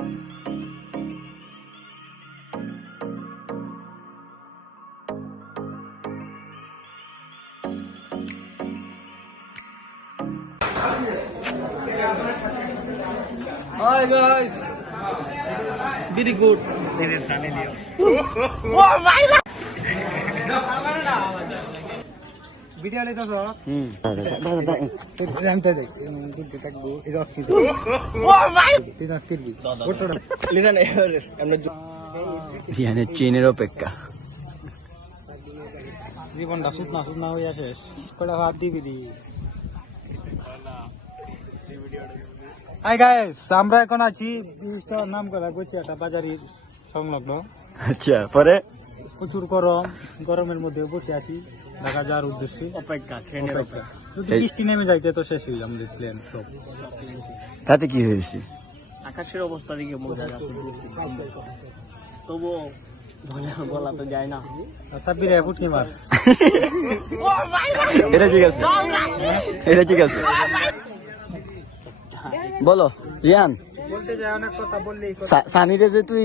Hi guys, very good. Oh my God! Video ले तो सो. Oh my! ইয়ানে ট্রেনের অপেক্ষা জীবনটা শুকনা হইয়া শেষ. কটা ভাত দিবি দি. Hi guys, আমরা এখন আছি বিশটার নাম করা গোচিয়াটা বাজারের সংলগ্ন. আচ্ছা পরে প্রচুর গরমের মধ্যে বসে আছি ঢাকা যাওয়ার উদ্দেশ্যে অপেক্ষা. যদি বৃষ্টি নেমে যাইতে তো শেষ হইল আমাদের প্ল্যান সব. তাতে কি হয়েছে? আকাশের অবস্থা দিকে বোঝা যাচ্ছে, তবুও বলা তো যায় না. সাব্বিরে ফুটকি মার. এটা ঠিক আছে, এটা ঠিক আছে. বলো রিয়ান, বলতে যাই অনেক কথা বললেই সানিরে যে তুই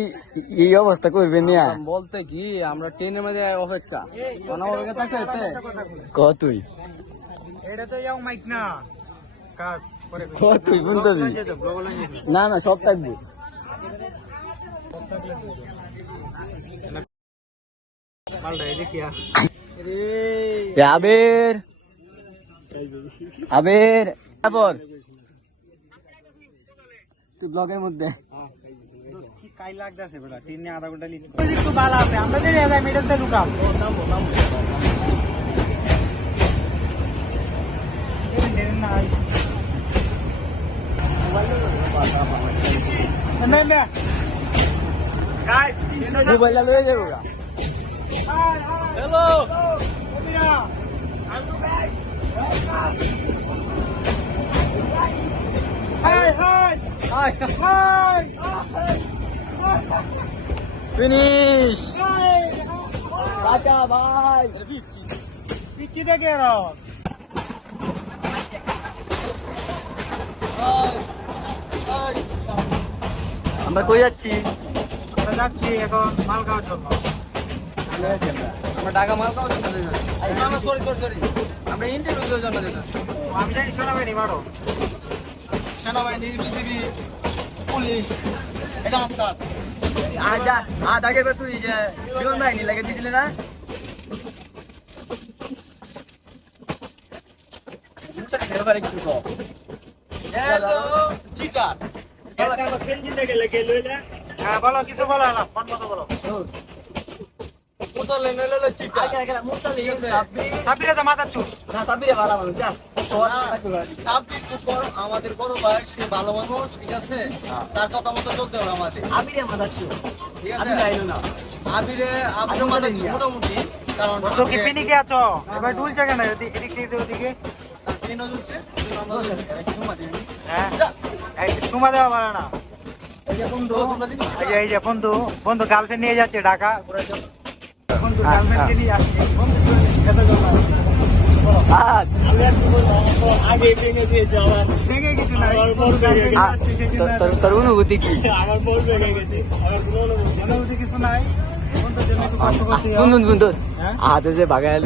এই অবস্থা করবে নিয়া বলতে কি আমরা ট্রেনের মধ্যে অপেক্ষা থাকতে ক তুই এটা তো যাও মাইক না কাট পরে ক তুই বুনতেছি না না সব থাকবে. মালটা এই দেখিয়া আবের আবের তারপর তুই ব্লগের মধ্যে কি কাই লাগতেছে বেটা ট্রেনে আধা ঘন্টা লিট একটু ভালো আছে আমাদের এলাকায় মিডলতে লুকাও মোবাইলটা লয়ে যাবো গা. হ্যালো ফিনিশ টাটা ভাই পিচ্ছি দেখে আমরা কই যাচ্ছি? আমরা যাচ্ছি এখন মালগাঁও জন্য. আমরা ঢাকা মালগাঁও জন্য সরি আমরা ইন্টারভিউ জন্য যেতেছি. আমি জানি সেনাবাহিনী মারো সেনাবাহিনী, বিজিবি, পুলিশ, এটা আনসার. আগে তুই যে বিমান বাহিনী লাগে দিছিলি না? চিটার হ্যাঁ বলো কিছু বলো না ফোন মতো বলো. সাব্বিরে তো মাথার চুল আমাদের বড় ভাই, সে ভালো মানুষ, ঠিক আছে, তার কথা মতো চলতে হবে আমাদের. ঠিক আছে, আবিরে মোটামুটি, কারণ কি পিনিকে আছো এবার ডুলছে কেন এদিক থেকে ওদিকে ট্রেনও চলছে. হ্যাঁ সুমা দেওয়া ভালো না. এই যে বন্ধু গার্লফ্রেন্ড নিয়ে যাচ্ছে ঢাকা বন্ধু গার্লফ্রেন্ডকে নিয়ে যাচ্ছে তোর অনুভূতি কি? অনুভূতি কিছু নাই. বন্ধুর জন্য একটু কষ্ট করতে হাতে যে বাগায়